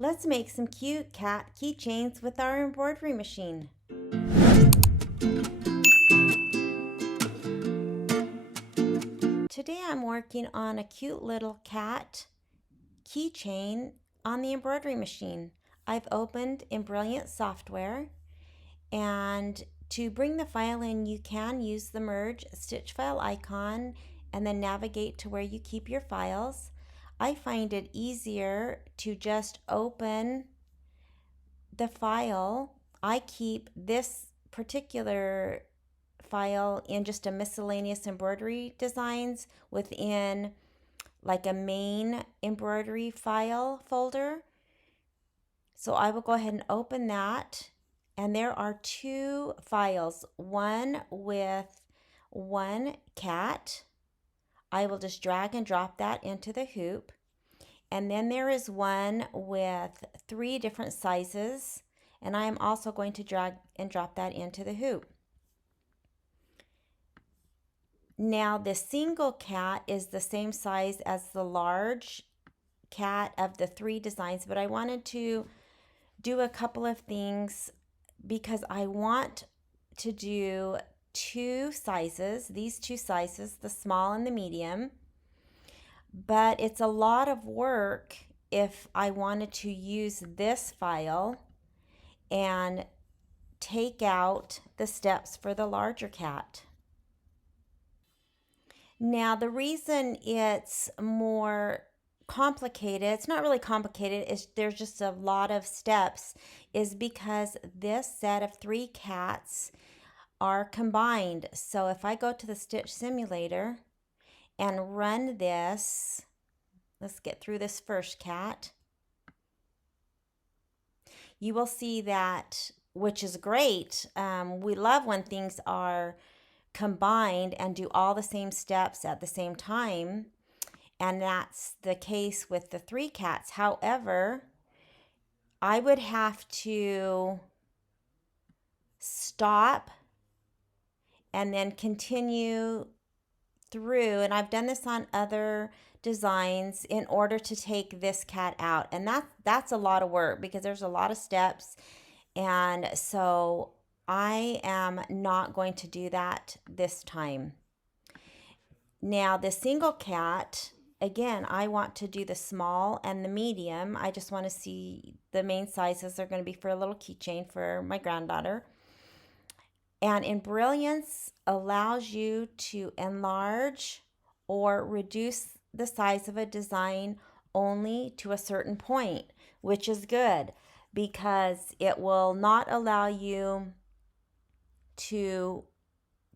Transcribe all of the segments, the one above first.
Let's make some cute cat keychains with our embroidery machine. Today I'm working on a cute little cat keychain on the embroidery machine. I've opened Embrilliance software, and to bring the file in, you can use the merge stitch file icon and then navigate to where you keep your files. I find it easier to just open the file. I keep this particular file in just a miscellaneous embroidery designs within like a main embroidery file folder. So I will go ahead and open that. And there are two files, one with one cat. I will just drag and drop that into the hoop. And then there is one with 3 different sizes, and I am also going to drag and drop that into the hoop. Now the single cat is the same size as the large cat of the 3 designs, but I wanted to do a couple of things because I want to do 2 sizes, these 2 sizes, the small and the medium. But it's a lot of work if I wanted to use this file and take out the steps for the larger cat. Now, the reason it's more complicated, it's not really complicated, there's just a lot of steps, is because this set of 3 cats are combined. So if I go to the Stitch Simulator and run this, let's get through this first cat. You will see that, which is great. We love when things are combined and do all the same steps at the same time. And that's the case with the 3 cats. However, I would have to stop and then continue through, and I've done this on other designs, in order to take this cat out. And that's a lot of work because there's a lot of steps. And so I am not going to do that this time. Now the single cat, again, I want to do the small and the medium. I just want to see the main sizes are going to be for a little keychain for my granddaughter. And Embrilliance allows you to enlarge or reduce the size of a design only to a certain point, which is good because it will not allow you to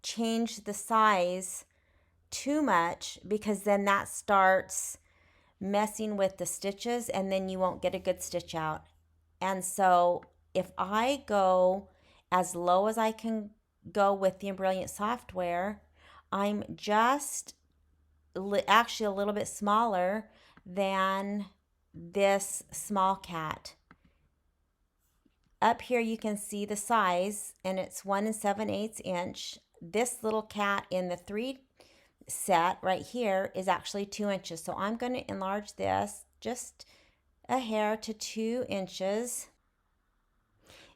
change the size too much, because then that starts messing with the stitches and then you won't get a good stitch out. And so if I go as low as I can go with the Embrilliance software, I'm just actually a little bit smaller than this small cat. Up here you can see the size, and it's 1 7/8 inch. This little cat in the 3 set right here is actually 2 inches. So I'm going to enlarge this just a hair to 2 inches.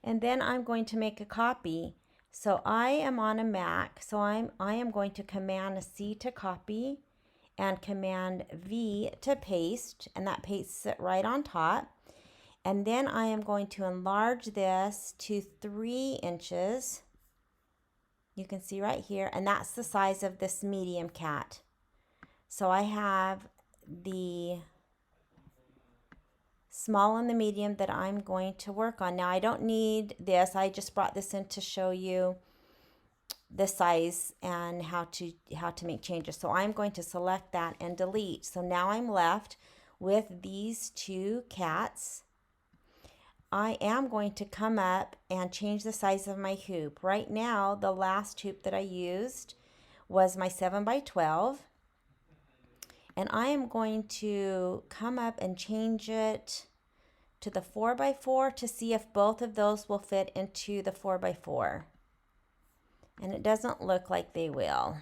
And then I'm going to make a copy. So I am on a Mac, so I am going to Command C to copy and Command V to paste, and that pastes it right on top. And then I am going to enlarge this to 3 inches. You can see right here, and that's the size of this medium cat. So I have the small and the medium that I'm going to work on. Now I don't need this. I just brought this in to show you the size and how to make changes. So I'm going to select that and delete. So now I'm left with these 2 cats. I am going to come up and change the size of my hoop. Right now, the last hoop that I used was my 7x12. And I am going to come up and change it to the 4x4 to see if both of those will fit into the 4x4. And it doesn't look like they will.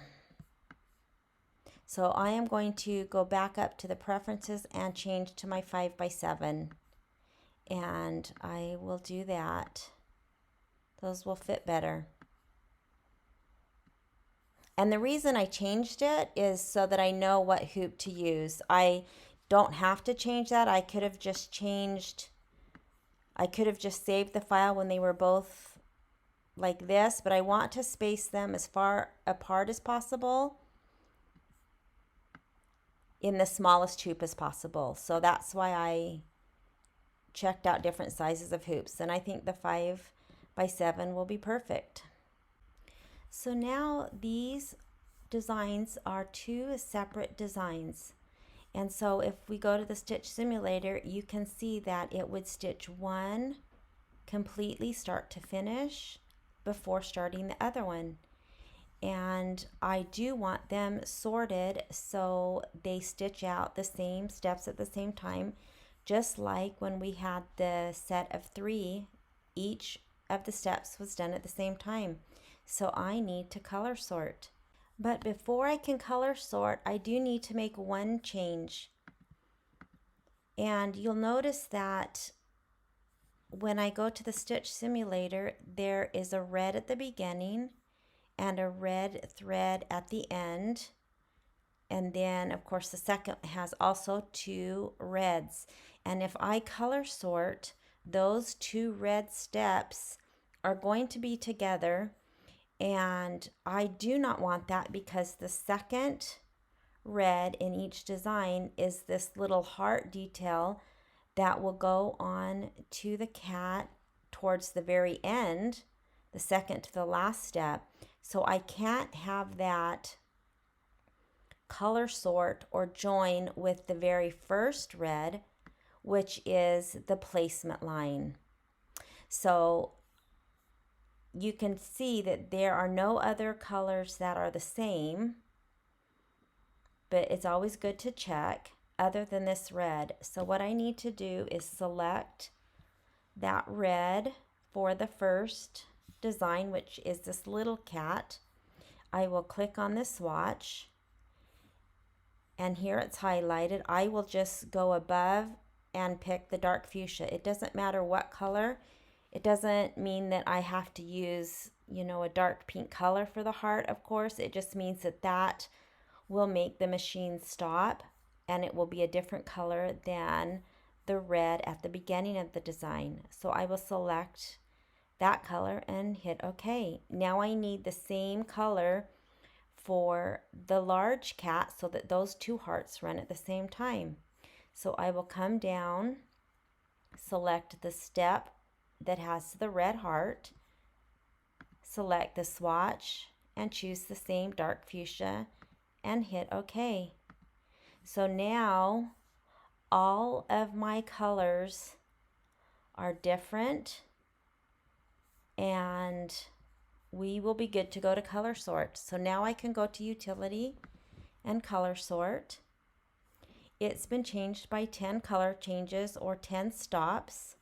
So I am going to go back up to the preferences and change to my 5x7. and I will do that. Those will fit better. And the reason I changed it is so that I know what hoop to use. I don't have to change that. I could have just saved the file when they were both like this, but I want to space them as far apart as possible in the smallest hoop as possible. So that's why I checked out different sizes of hoops, and I think the 5x7 will be perfect. So now these designs are two separate designs. And so if we go to the stitch simulator, you can see that it would stitch one completely start to finish before starting the other one. And I do want them sorted so they stitch out the same steps at the same time, just like when we had the set of 3, each of the steps was done at the same time. So I need to color sort. But before I can color sort, I do need to make one change. And you'll notice that when I go to the stitch simulator, there is a red at the beginning and a red thread at the end. And then, of course, the second has also 2 reds. And if I color sort, those 2 red steps are going to be together. And I do not want that because the second red in each design is this little heart detail that will go on to the cat towards the very end, the second to the last step. So I can't have that color sort or join with the very first red, which is the placement line. So you can see that there are no other colors that are the same, but it's always good to check other than this red. So what I need to do is select that red for the first design, which is this little cat. I will click on the swatch, and here it's highlighted. I will just go above and pick the dark fuchsia. It doesn't matter what color. It doesn't mean that I have to use, a dark pink color for the heart, of course. It just means that will make the machine stop, and it will be a different color than the red at the beginning of the design. So I will select that color and hit OK. Now I need the same color for the large cat so that those 2 hearts run at the same time. So I will come down, select the step that has the red heart, select the swatch, and choose the same dark fuchsia and hit OK. So now all of my colors are different, and we will be good to go to color sort. So now I can go to utility and color sort. It's been changed by 10 color changes or 10 stops.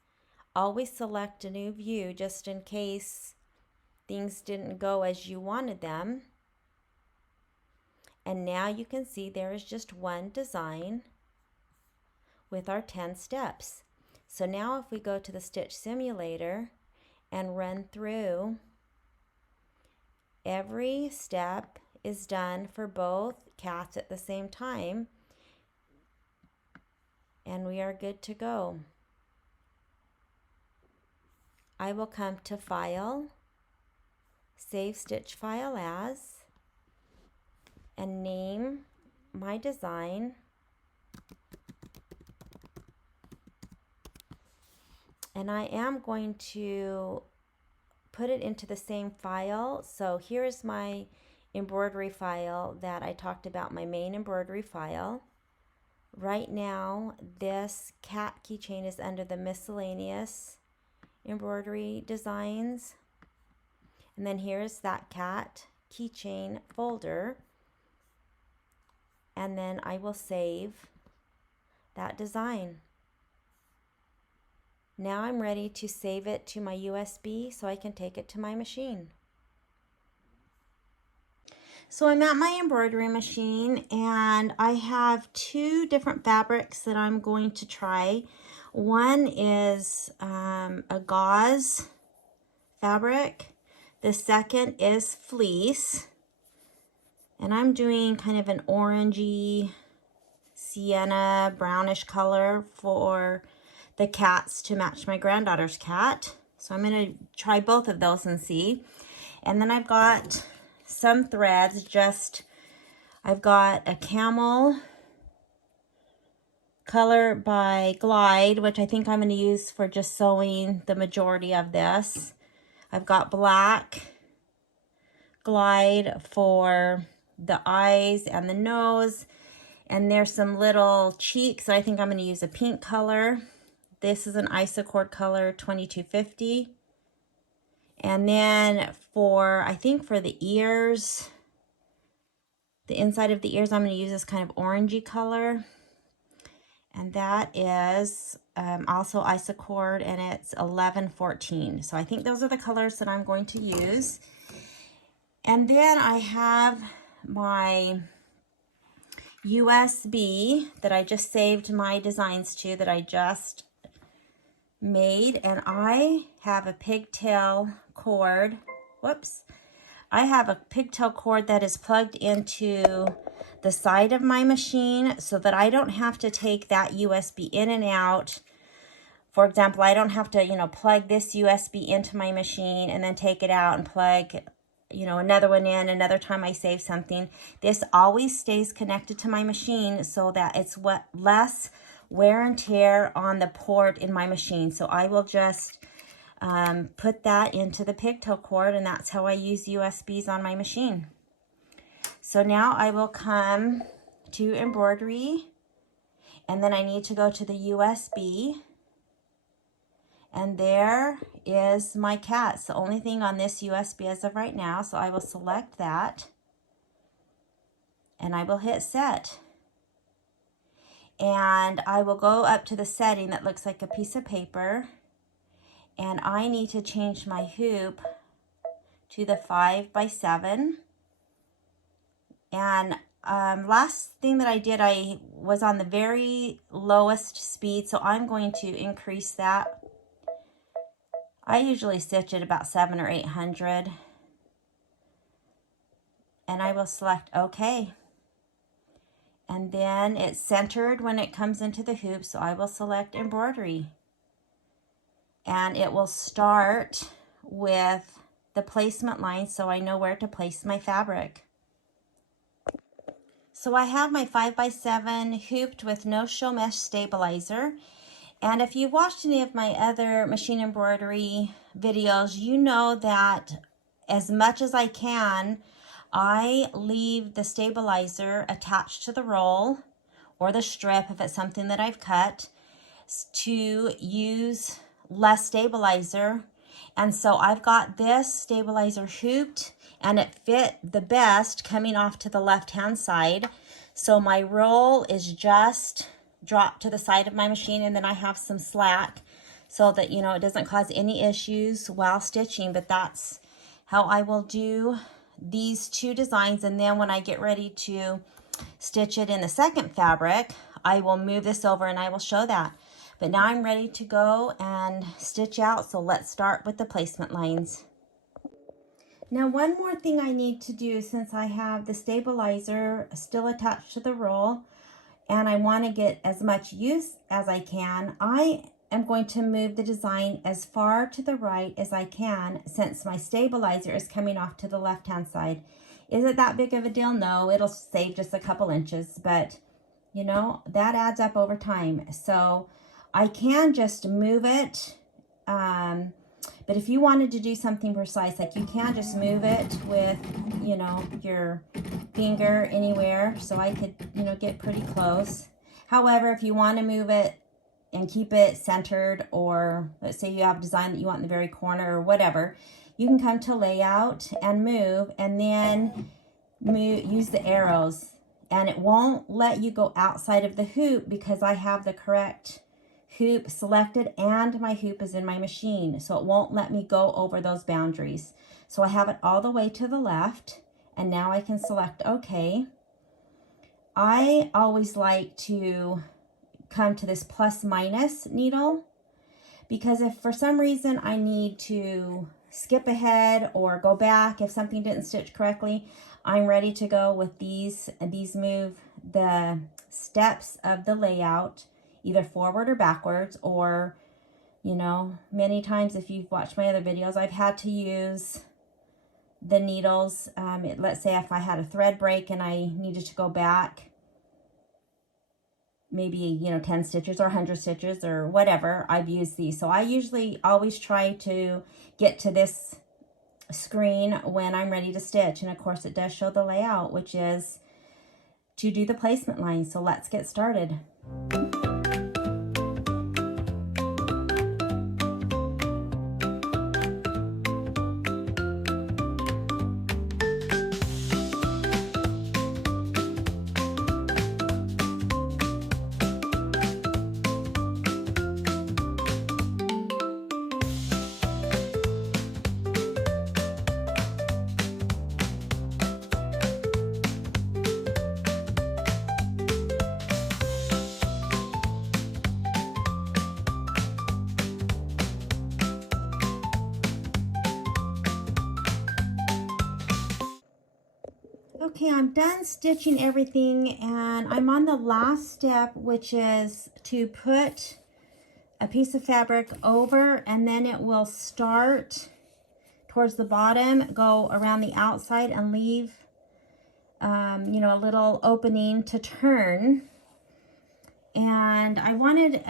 Always select a new view just in case things didn't go as you wanted them. And now you can see there is just one design with our 10 steps. So now if we go to the stitch simulator and run through, every step is done for both cats at the same time, and we are good to go. I will come to File, Save Stitch File As, and name my design. And I am going to put it into the same file. So here is my embroidery file that I talked about, my main embroidery file. Right now, this cat keychain is under the miscellaneous embroidery designs. And then here's that cat keychain folder. And then I will save that design. Now I'm ready to save it to my USB so I can take it to my machine. So I'm at my embroidery machine, and I have 2 different fabrics that I'm going to try. One is a gauze fabric. The second is fleece. And I'm doing kind of an orangey, sienna, brownish color for the cats to match my granddaughter's cat. So I'm going to try both of those and see. And then I've got some threads, I've got a camel color by Glide, which I think I'm going to use for just sewing the majority of this. I've got black Glide for the eyes and the nose. And there's some little cheeks. So I think I'm going to use a pink color. This is an Isocord color 2250. And then I think for the ears, the inside of the ears, I'm going to use this kind of orangey color. And that is also Isocord, and it's 1114. So I think those are the colors that I'm going to use. And then I have my USB that I just saved my designs to, that I just made. And I have a pigtail cord. Whoops. I have a pigtail cord that is plugged into the side of my machine so that I don't have to take that USB in and out. For example, I don't have to, plug this USB into my machine and then take it out and plug, another one in another time I save something. This always stays connected to my machine so that it's less wear and tear on the port in my machine. So I will just put that into the pigtail cord, and that's how I use USBs on my machine. So now I will come to embroidery, and then I need to go to the USB, and there is my cat. It's the only thing on this USB as of right now, so I will select that, and I will hit set. And I will go up to the setting that looks like a piece of paper, and I need to change my hoop to the 5x7. And last thing that I did, I was on the very lowest speed, so I'm going to increase that. I usually stitch at about 700 or 800. And I will select OK. And then it's centered when it comes into the hoop, so I will select embroidery. And it will start with the placement line so I know where to place my fabric. So I have my 5x7 hooped with no show mesh stabilizer. And if you've watched any of my other machine embroidery videos, you know that as much as I can, I leave the stabilizer attached to the roll or the strip if it's something that I've cut to use less stabilizer. And so I've got this stabilizer hooped, and it fit the best coming off to the left hand side. So my roll is just dropped to the side of my machine, and then I have some slack so that it doesn't cause any issues while stitching. But that's how I will do these two designs. And then when I get ready to stitch it in the second fabric, I will move this over and I will show that. But now I'm ready to go and stitch out, so let's start with the placement lines. Now one more thing I need to do, since I have the stabilizer still attached to the roll and I want to get as much use as I can, I am going to move the design as far to the right as I can, since my stabilizer is coming off to the left hand side. Is it that big of a deal? No, it'll save just a couple inches, but that adds up over time. So I can just move it, but if you wanted to do something precise, like you can just move it with, your finger anywhere. So I could, get pretty close. However, if you want to move it and keep it centered, or let's say you have a design that you want in the very corner or whatever, you can come to layout and move, and then use the arrows. And it won't let you go outside of the hoop because I have the correct hoop selected and my hoop is in my machine, so it won't let me go over those boundaries. So I have it all the way to the left, and now I can select OK. I always like to come to this plus minus needle, because if for some reason I need to skip ahead or go back if something didn't stitch correctly, I'm ready to go with these. These move the steps of the layout either forward or backwards, or, you know, many times if you've watched my other videos, I've had to use the needles. Let's say if I had a thread break and I needed to go back maybe, you know, 10 stitches or 100 stitches or whatever, I've used these. So I usually always try to get to this screen when I'm ready to stitch. And of course it does show the layout, which is to do the placement line. So let's get started. Okay, I'm done stitching everything, and I'm on the last step, which is to put a piece of fabric over, and then it will start towards the bottom, go around the outside, and leave you know, a little opening to turn. And I wanted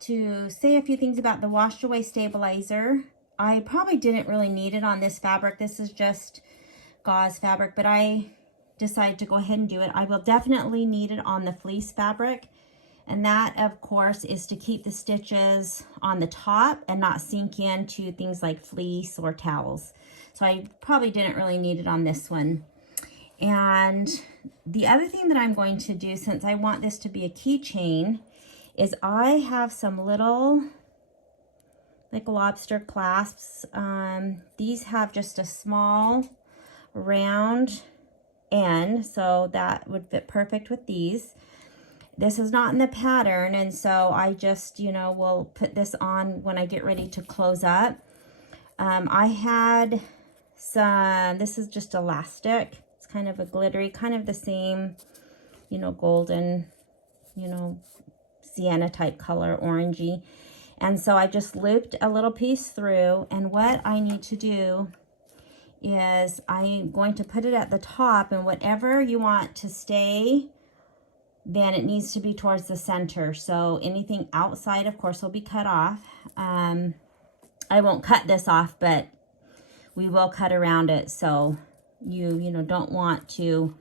to say a few things about the wash away stabilizer. I probably didn't really need it on this fabric. This is just gauze fabric, but I decided to go ahead and do it. I will definitely need it on the fleece fabric, and that of course is to keep the stitches on the top and not sink into things like fleece or towels. So I probably didn't really need it on this one. And the other thing that I'm going to do, since I want this to be a keychain, is I have some little like lobster clasps. These have just a small round end, so that would fit perfect with these. This is not in the pattern, and so I just, you know, will put this on when I get ready to close up. I had some, this is just elastic. It's kind of a glittery, kind of the same, you know, golden, you know, sienna type color, orangey. And so I just looped a little piece through, and what I need to do is I'm going to put it at the top, and whatever you want to stay, then it needs to be towards the center. So anything outside, of course, will be cut off. I won't cut this off, but we will cut around it. So you know, don't want to,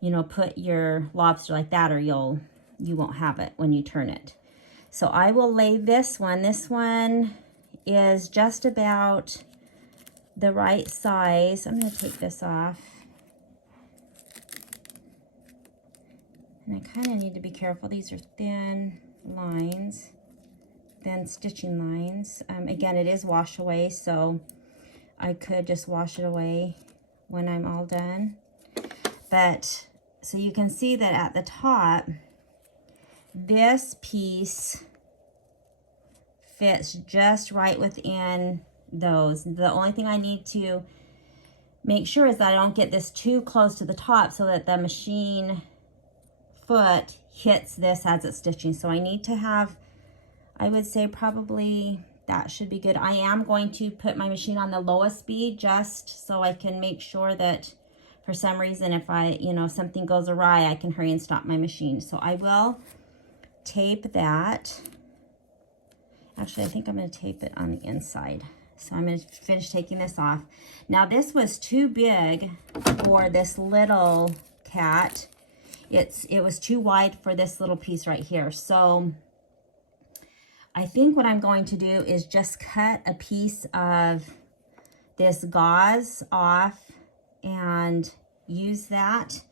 you know, put your lobster like that, or you won't have it when you turn it. So I will lay this one. This one is just about the right size. I'm going to take this off. And I kind of need to be careful. These are thin lines, thin stitching lines. Again, it is wash away, so I could just wash it away when I'm all done. But so you can see that at the top, this piece fits just right within those. The only thing I need to make sure is that I don't get this too close to the top so that the machine foot hits this as it's stitching. So I need to have, I would say probably that should be good. I am going to put my machine on the lowest speed just so I can make sure that for some reason if I, you know, something goes awry, I can hurry and stop my machine. So I will tape that. Actually, I think I'm going to tape it on the inside. So I'm going to finish taking this off. Now this was too big for this little cat. It was too wide for this little piece right here. So I think what I'm going to do is just cut a piece of this gauze off and use that.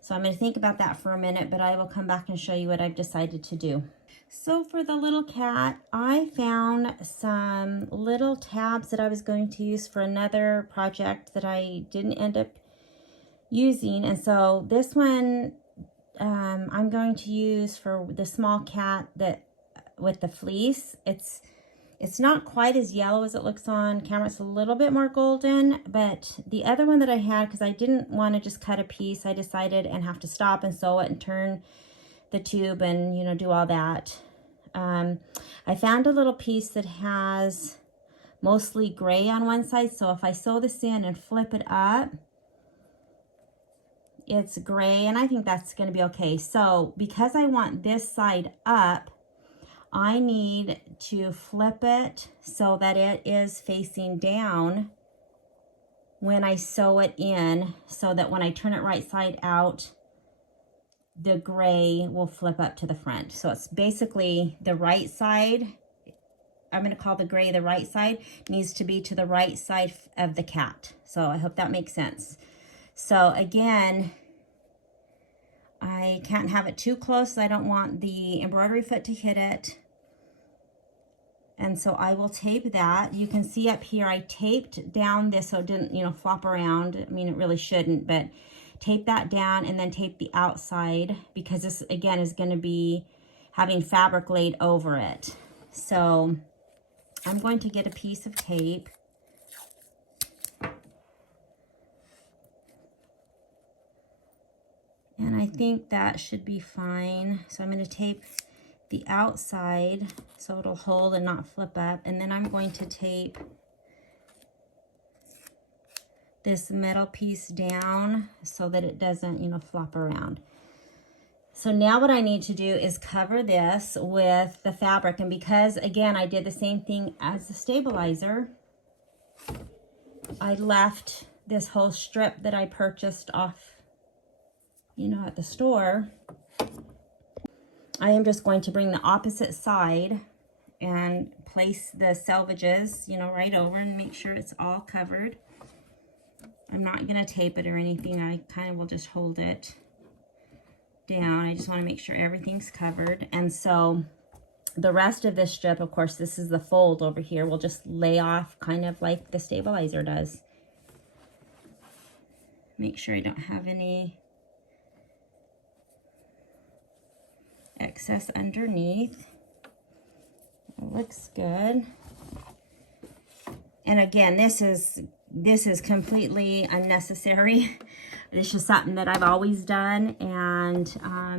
So I'm going to think about that for a minute, but I will come back and show you what I've decided to do. So for the little cat, I found some little tabs that I was going to use for another project that I didn't end up using. And so this one, I'm going to use for the small cat that with the fleece. It's not quite as yellow as it looks on camera. It's a little bit more golden, but the other one that I had, because I didn't want to just cut a piece, I decided and have to stop and sew it and turn the tube and, you know, do all that. I found a little piece that has mostly gray on one side, so if I sew this in and flip it up, it's gray, and I think that's going to be okay. So because I want this side up, I need to flip it so that it is facing down when I sew it in, so that when I turn it right side out, the gray will flip up to the front. So it's basically the right side. I'm going to call the gray the right side, needs to be to the right side of the cat. So I hope that makes sense. So again, I can't have it too close. I don't want the embroidery foot to hit it. And so I will tape that. You can see up here, I taped down this so it didn't, you know, flop around. I mean, it really shouldn't, but tape that down and then tape the outside, because this again is going to be having fabric laid over it. So I'm going to get a piece of tape. And I think that should be fine. So I'm going to tape the outside so it'll hold and not flip up. And then I'm going to tape this metal piece down so that it doesn't, you know, flop around. So now what I need to do is cover this with the fabric. And because, again, I did the same thing as the stabilizer, I left this whole strip that I purchased off, you know, at the store. I am just going to bring the opposite side and place the selvages, you know, right over and make sure it's all covered. I'm not going to tape it or anything. I kind of will just hold it down. I just want to make sure everything's covered. And so the rest of this strip, of course, this is the fold over here, will just lay off kind of like the stabilizer does. Make sure I don't have any excess underneath. It looks good. And again, this is completely unnecessary. This is something that I've always done, and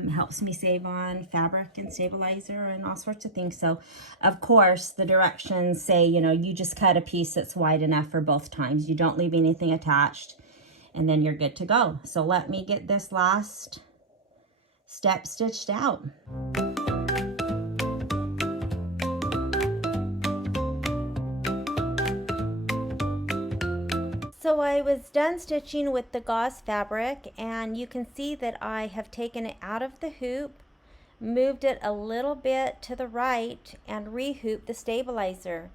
helps me save on fabric and stabilizer and all sorts of things. So of course the directions say, you know, you just cut a piece that's wide enough for both times. You don't leave anything attached, and then you're good to go. So let me get this last step stitched out. So I was done stitching with the gauze fabric, and you can see that I have taken it out of the hoop, moved it a little bit to the right, and re-hooped the stabilizer.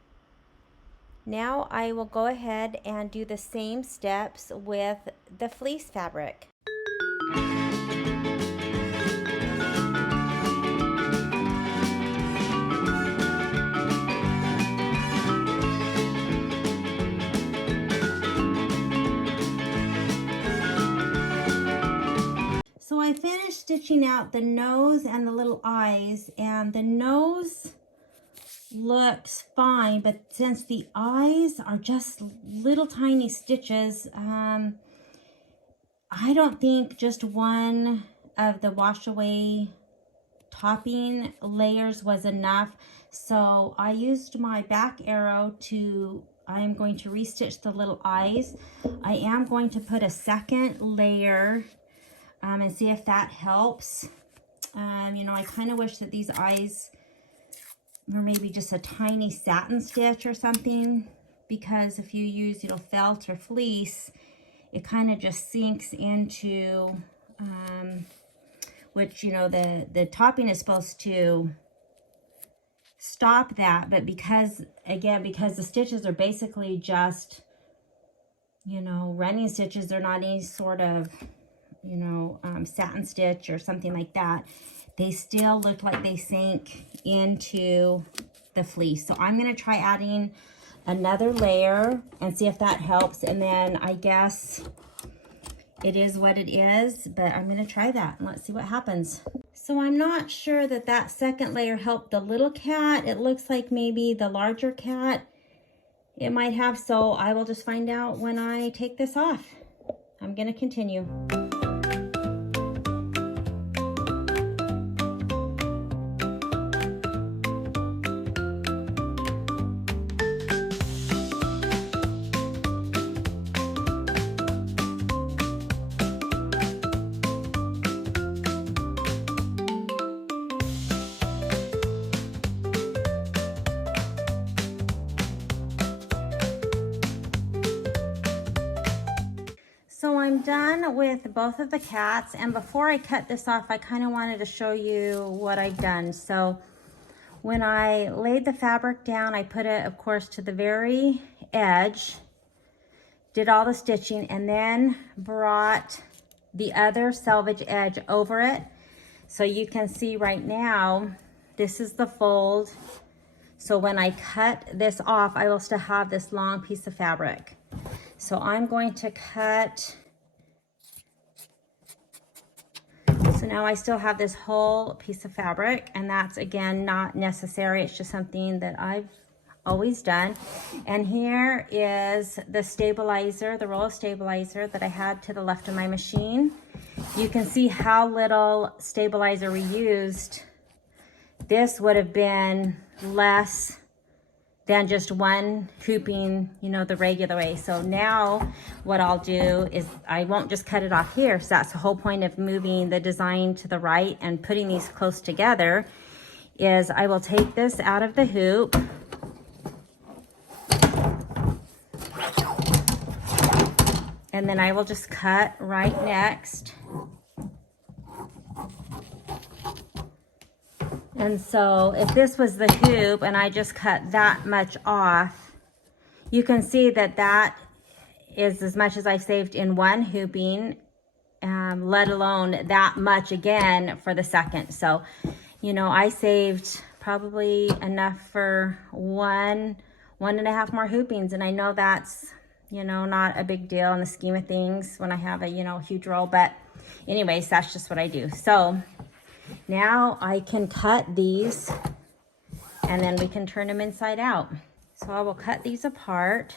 Now I will go ahead and do the same steps with the fleece fabric. So I finished stitching out the nose and the little eyes, and the nose looks fine, but since the eyes are just little tiny stitches, I don't think just one of the wash away topping layers was enough. So I used my back arrow to, I'm going to restitch the little eyes. I am going to put a second layer and see if that helps. You know, I kind of wish that these eyes were maybe just a tiny satin stitch or something, because if you use, you know, felt or fleece, it kind of just sinks into, which, you know, the topping is supposed to stop that, but because, again, because the stitches are basically just, you know, running stitches, they're not any sort of, you know, satin stitch or something like that, they still look like they sink into the fleece. So I'm going to try adding another layer and see if that helps. And then I guess it is what it is, but I'm gonna try that and let's see what happens. So I'm not sure that that second layer helped the little cat. It looks like maybe the larger cat it might have, so I will just find out when I take this off. I'm gonna continue. So I'm done with both of the cats, and before I cut this off, I kind of wanted to show you what I've done. So when I laid the fabric down, I put it, of course, to the very edge, did all the stitching, and then brought the other selvage edge over it. So you can see right now, this is the fold. So when I cut this off, I will still have this long piece of fabric. So I'm going to cut, so now I still have this whole piece of fabric, and that's again not necessary. It's just something that I've always done. And here is the stabilizer, the roll of stabilizer that I had to the left of my machine. You can see how little stabilizer we used. This would have been less than just one hooping, you know, the regular way. So now what I'll do is I won't just cut it off here. So that's the whole point of moving the design to the right and putting these close together, is I will take this out of the hoop. And then I will just cut right next. And so if this was the hoop and I just cut that much off, you can see that that is as much as I saved in one hooping, let alone that much again for the second. So, you know, I saved probably enough for one and a half more hoopings. And I know that's, you know, not a big deal in the scheme of things when I have a, you know, huge roll. But anyways, that's just what I do. So now I can cut these and then we can turn them inside out. So I will cut these apart.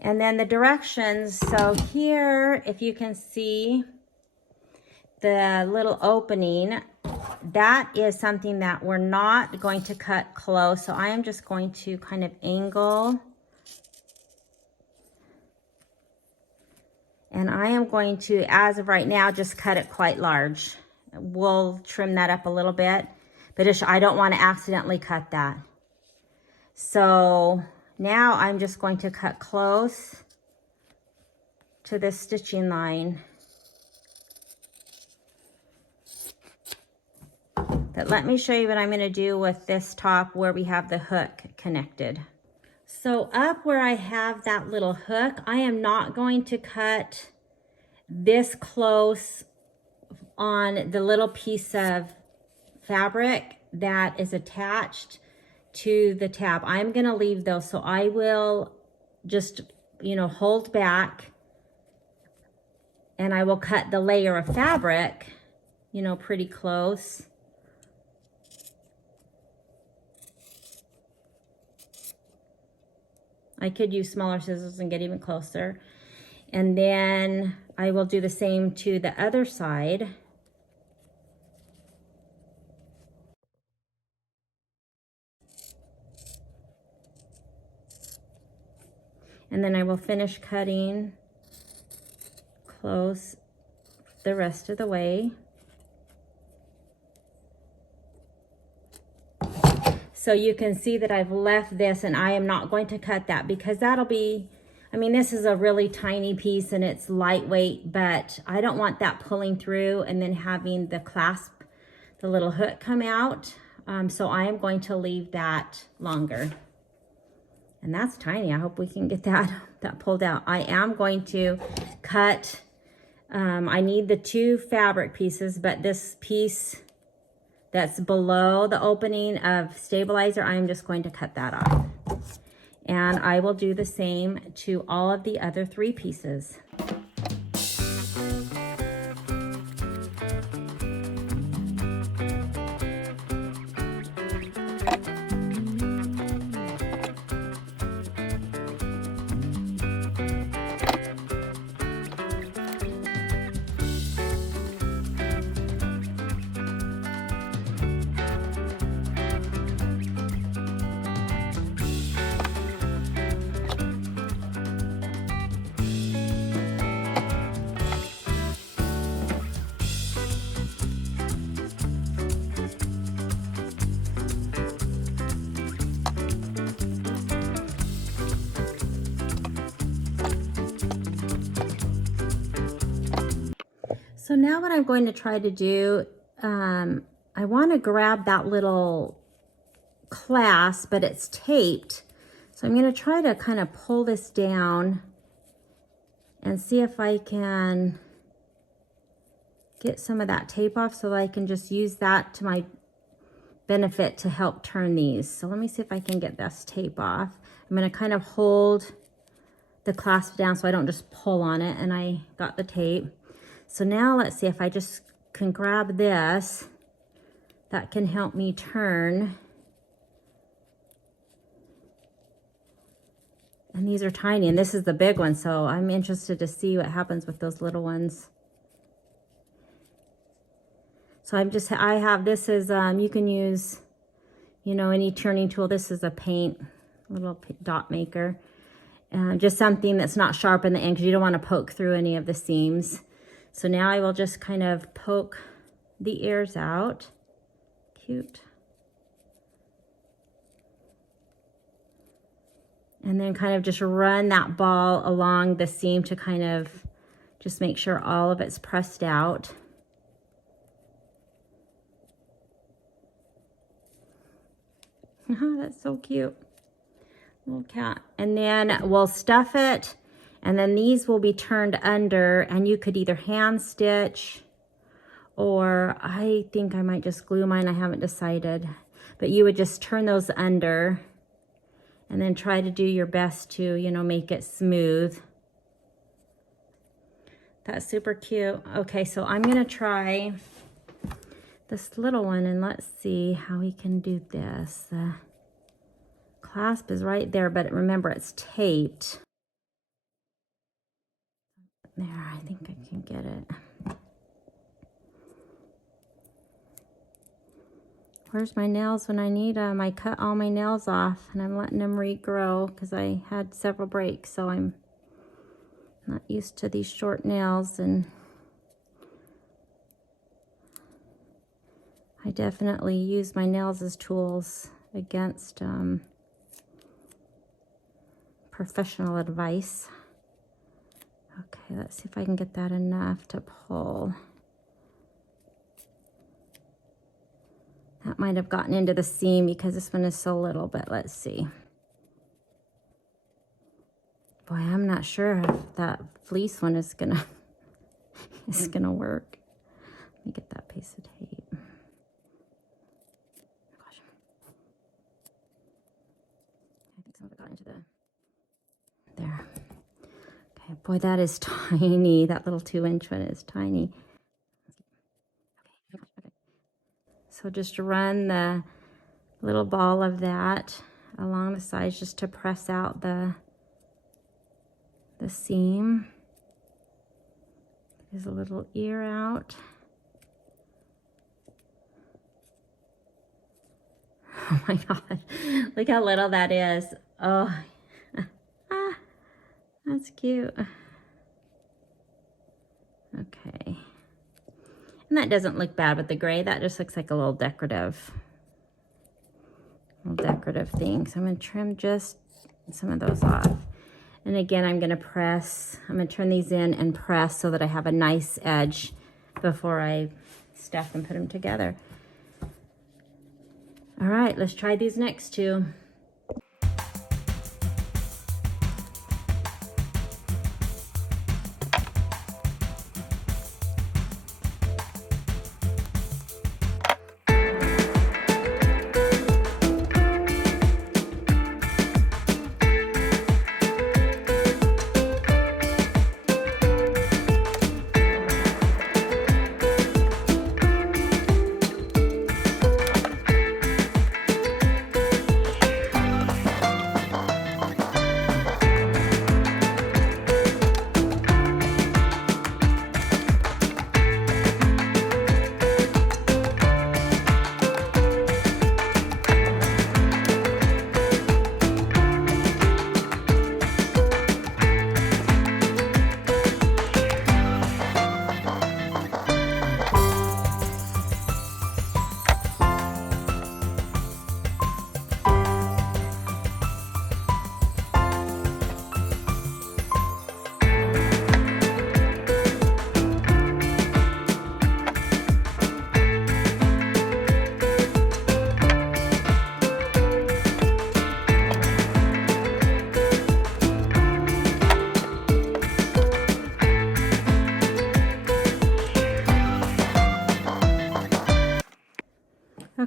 And then the directions, so here, if you can see the little opening, that is something that we're not going to cut close. So I am just going to kind of angle. And I am going to, as of right now, just cut it quite large. We'll trim that up a little bit, but I don't want to accidentally cut that. So now I'm just going to cut close to this stitching line. But let me show you what I'm going to do with this top where we have the hook connected. So up where I have that little hook, I am not going to cut this close on the little piece of fabric that is attached to the tab. I'm going to leave those. So I will just, you know, hold back and I will cut the layer of fabric, you know, pretty close. I could use smaller scissors and get even closer. And then I will do the same to the other side. And then I will finish cutting close the rest of the way. So you can see that I've left this and I am not going to cut that because that'll be, I mean, this is a really tiny piece and it's lightweight, but I don't want that pulling through and then having the clasp, the little hook come out. So I am going to leave that longer. And that's tiny. I hope we can get that pulled out. I am going to cut, I need the two fabric pieces, but this piece that's below the opening of stabilizer, I'm just going to cut that off. And I will do the same to all of the other 3 pieces. So now what I'm going to try to do, I want to grab that little clasp, but it's taped. So I'm going to try to kind of pull this down and see if I can get some of that tape off so that I can just use that to my benefit to help turn these. So let me see if I can get this tape off. I'm going to kind of hold the clasp down so I don't just pull on it, and I got the tape. So now let's see if I just can grab this. That can help me turn. And these are tiny, and this is the big one, so I'm interested to see what happens with those little ones. So I have, this is, you can use, you know, any turning tool. This is a paint, little dot maker. Just something that's not sharp in the end because you don't want to poke through any of the seams. So now I will just kind of poke the ears out. Cute. And then kind of just run that ball along the seam to kind of just make sure all of it's pressed out. That's so cute. Little cat. And then we'll stuff it, and then these will be turned under, and you could either hand stitch, or I think I might just glue mine. I haven't decided. But you would just turn those under and then try to do your best to, you know, make it smooth. That's super cute. Okay, so I'm gonna try this little one, and let's see how we can do this. The clasp is right there, but remember it's taped. There, I think I can get it. Where's my nails when I need them? I cut all my nails off, and I'm letting them regrow because I had several breaks, so I'm not used to these short nails, and I definitely use my nails as tools against professional advice. Okay, let's see if I can get that enough to pull. That might have gotten into the seam because this one is so little, but let's see. Boy, I'm not sure if that fleece one is gonna work. Let me get that piece of tape. Gosh. I think some of it got into there. Okay, boy, that is tiny. That little 2-inch one is tiny. So just run the little ball of that along the sides just to press out the seam. There's a little ear out. Oh my God, look how little that is. Oh, that's cute. Okay. And that doesn't look bad with the gray. That just looks like a little decorative thing. So I'm going to trim just some of those off. And again, I'm going to turn these in and press so that I have a nice edge before I stuff and put them together. All right, let's try these next two.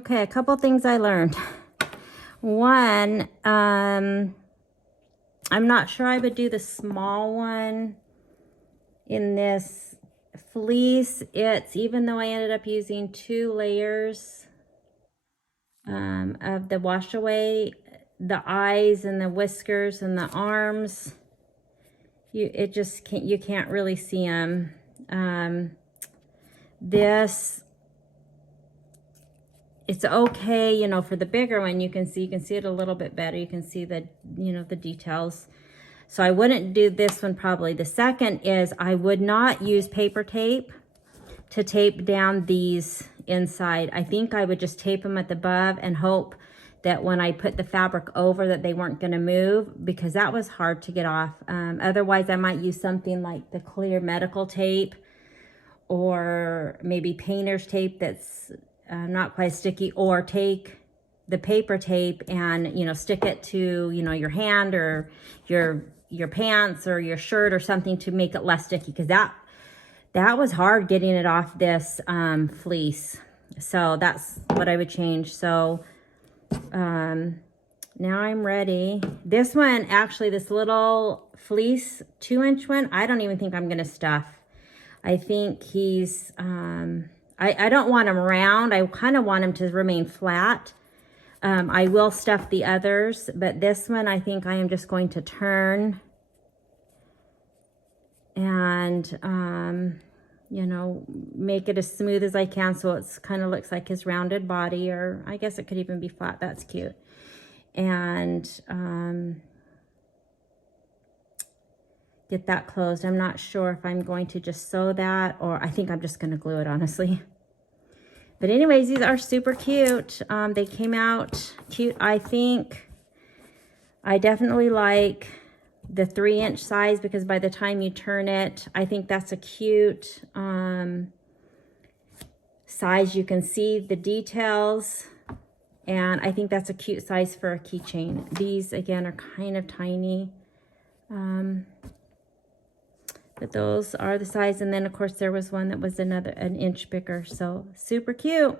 Okay, a couple things I learned. One, I'm not sure I would do the small one in this fleece. Even though I ended up using 2 layers of the wash away, the eyes and the whiskers and the arms, you can't really see them. This, it's okay, you know, for the bigger one, you can see it a little bit better. You can see the, you know, the details. So I wouldn't do this one probably. The second is I would not use paper tape to tape down these inside. I think I would just tape them at the above and hope that when I put the fabric over that they weren't going to move, because that was hard to get off. Otherwise, I might use something like the clear medical tape, or maybe painter's tape that's not quite sticky, or take the paper tape and, you know, stick it to, you know, your hand or your pants or your shirt or something to make it less sticky, because that was hard getting it off this fleece. So that's what I would change. So now I'm ready. This one, actually, this little fleece 2-inch one, I don't even think I'm gonna stuff. I think he's I don't want him round. I kind of want him to remain flat. I will stuff the others, but this one I think I am just going to turn and you know, make it as smooth as I can so it's kind of looks like his rounded body, or I guess it could even be flat. That's cute. And get that closed. I'm not sure if I'm going to just sew that, or I think I'm just going to glue it, honestly. But anyways, these are super cute. They came out cute. I think I definitely like the 3-inch size, because by the time you turn it, I think that's a cute size. You can see the details, and I think that's a cute size for a keychain. These, again, are kind of tiny. But those are the size. And then, of course, there was one that was an inch bigger. So super cute.